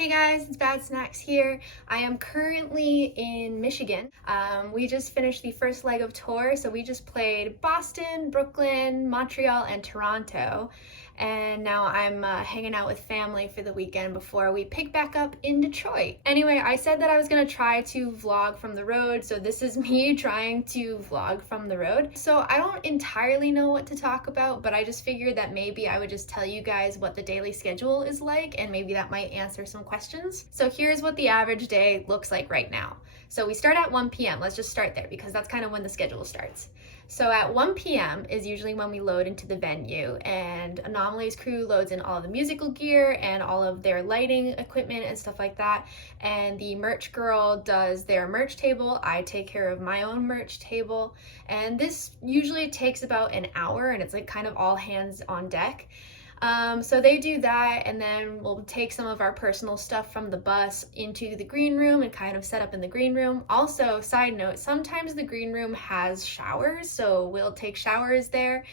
Hey guys, it's Bad Snacks here. I am currently in Michigan. We just finished the first leg of tour, so we just played Boston, Brooklyn, Montreal, and Toronto. And now I'm hanging out with family for the weekend before we pick back up in Detroit. Anyway, I said that I was gonna try to vlog from the road, so this is me trying to vlog from the road. So I don't entirely know what to talk about, but I just figured that maybe I would just tell you guys what the daily schedule is like, and maybe that might answer some questions. So here's what the average day looks like right now. So we start at 1 p.m. Let's just start there because that's kind of when the schedule starts. So at 1 p.m. is usually when we load into the venue, and Anomalee's crew loads in all of the musical gear and all of their lighting equipment and stuff like that. And the merch girl does their merch table. I take care of my own merch table. And this usually takes about an hour, and it's like kind of all hands on deck. So they do that, and then we'll take some of our personal stuff from the bus into the green room and kind of set up in the green room. Also, side note, sometimes the green room has showers, so we'll take showers there.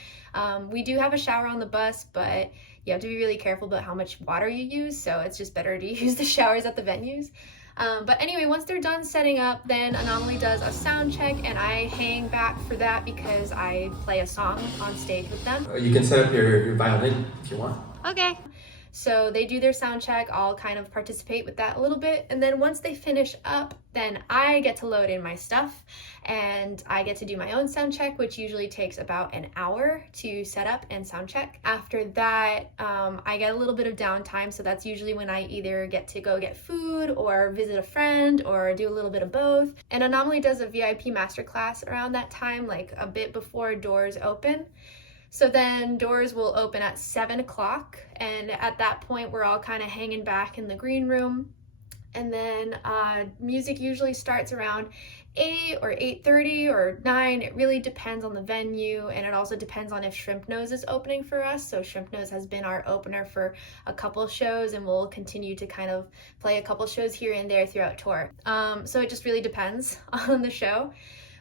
We do have a shower on the bus, but you have to be really careful about how much water you use, so it's just better to use the showers at the venues. But anyway, once they're done setting up, then Anomalie does a sound check, and I hang back for that because I play a song on stage with them. You can set up your violin if you want. Okay. So they do their sound check, I'll kind of participate with that a little bit, and then once they finish up, then I get to load in my stuff, and I get to do my own sound check, which usually takes about an hour to set up and sound check. After that, I get a little bit of downtime, so that's usually when I either get to go get food or visit a friend or do a little bit of both. And Anomalie does a VIP masterclass around that time, like a bit before doors open. So then doors will open at 7 o'clock, and at that point we're all kind of hanging back in the green room. And then music usually starts around 8 or 8:30 or 9. It really depends on the venue, and it also depends on if Shrimp Nose is opening for us. So Shrimp Nose has been our opener for a couple shows, and we'll continue to kind of play a couple shows here and there throughout tour. So it just really depends on the show.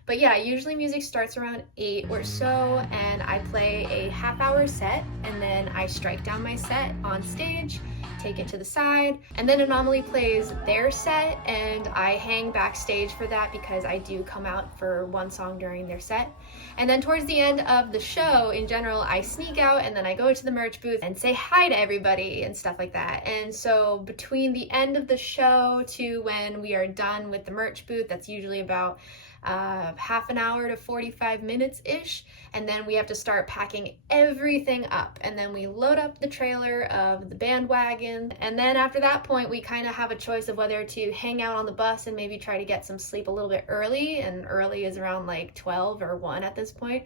But yeah, usually music starts around 8 or so, and I play a half-hour set, and then I strike down my set on stage, take it to the side, and then Anomalie plays their set, and I hang backstage for that because I do come out for one song during their set. And then towards the end of the show, in general, I sneak out, and then I go to the merch booth and say hi to everybody and stuff like that. And so between the end of the show to when we are done with the merch booth, that's usually about half an hour to 45 minutes-ish, and then we have to start packing everything up, and then we load up the trailer of the bandwagon, and then after that point we kind of have a choice of whether to hang out on the bus and maybe try to get some sleep a little bit early, and early is around like 12 or 1 at this point,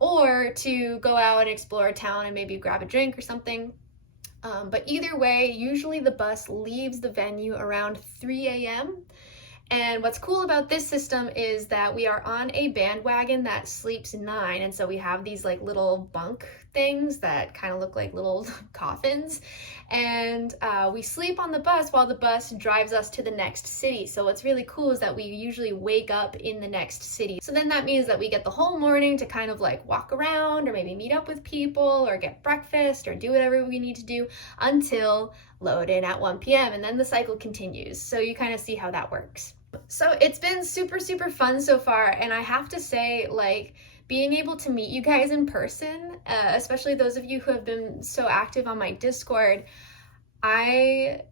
or to go out and explore town and maybe grab a drink or something. But either way, usually the bus leaves the venue around 3 a.m. And what's cool about this system is that we are on a bandwagon that sleeps 9, and so we have these like little bunk things that kind of look like little coffins, and we sleep on the bus while the bus drives us to the next city. So what's really cool is that we usually wake up in the next city. So then that means that we get the whole morning to kind of like walk around or maybe meet up with people or get breakfast or do whatever we need to do until load in at 1 p.m. and then the cycle continues. So you kind of see how that works. So it's been super fun so far, and I have to say, like, being able to meet you guys in person, especially those of you who have been so active on my Discord, I'm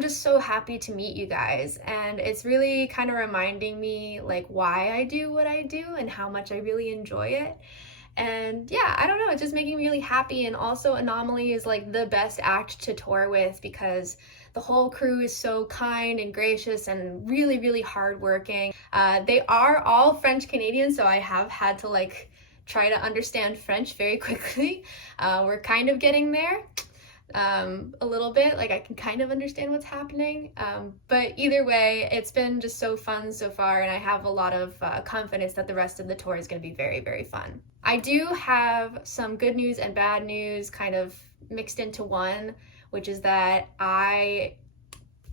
just so happy to meet you guys, and it's really kind of reminding me like why I do what I do and how much I really enjoy it. And yeah, I don't know, it's just making me really happy. And also Anomalie is like the best act to tour with because the whole crew is so kind and gracious and really hardworking. They are all French Canadian, so I have had to like try to understand French very quickly. We're kind of getting there. A little bit, like I can kind of understand what's happening, but either way, it's been just so fun so far, and I have a lot of confidence that the rest of the tour is going to be very fun. I do have some good news and bad news kind of mixed into one, which is that I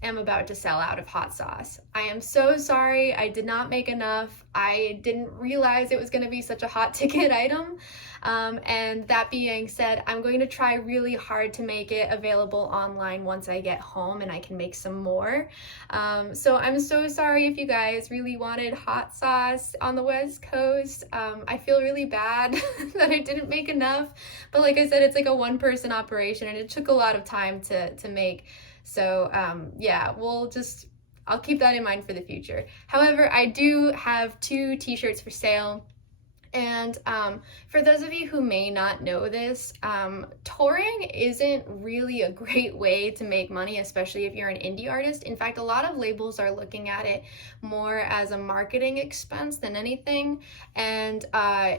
am about to sell out of hot sauce. I am so sorry, I did not make enough. I didn't realize it was going to be such a hot ticket item. And that being said, I'm going to try really hard to make it available online once I get home and I can make some more. So I'm so sorry if you guys really wanted hot sauce on the West Coast. I feel really bad that I didn't make enough, but like I said, it's like a one-person operation and it took a lot of time to make. So yeah, I'll keep that in mind for the future. However, I do have 2 t-shirts for sale. And for those of you who may not know this, touring isn't really a great way to make money, especially if you're an indie artist. In fact, a lot of labels are looking at it more as a marketing expense than anything. And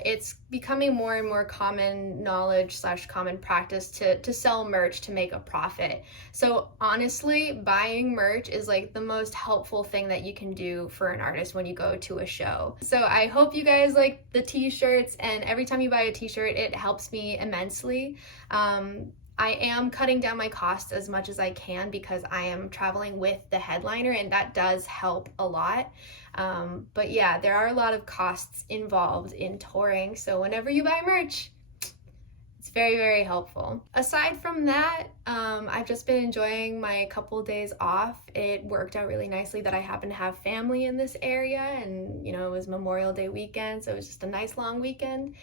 it's becoming more and more common knowledge / common practice to sell merch to make a profit. So honestly, buying merch is like the most helpful thing that you can do for an artist when you go to a show. So I hope you guys like the t-shirts, and every time you buy a t-shirt, it helps me immensely. I am cutting down my costs as much as I can because I am traveling with the headliner, and that does help a lot. But yeah, there are a lot of costs involved in touring, so whenever you buy merch, it's very, very helpful. Aside from that, I've just been enjoying my couple days off. It worked out really nicely that I happen to have family in this area, and you know, it was Memorial Day weekend, so it was just a nice long weekend.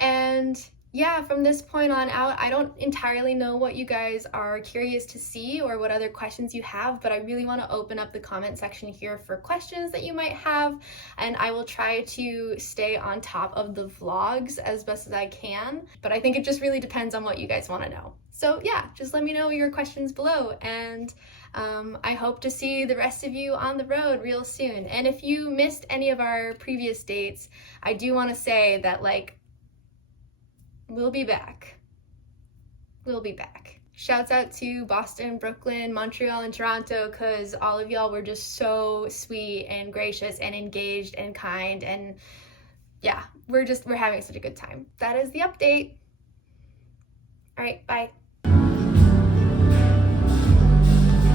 And yeah, from this point on out, I don't entirely know what you guys are curious to see or what other questions you have, but I really want to open up the comment section here for questions that you might have, and I will try to stay on top of the vlogs as best as I can, but I think it just really depends on what you guys want to know. So yeah, just let me know your questions below, and I hope to see the rest of you on the road real soon. And if you missed any of our previous dates, I do want to say that we'll be back. We'll be back. Shouts out to Boston, Brooklyn, Montreal, and Toronto, because all of y'all were just so sweet and gracious and engaged and kind, and yeah, we're having such a good time. That is the update. All right, bye.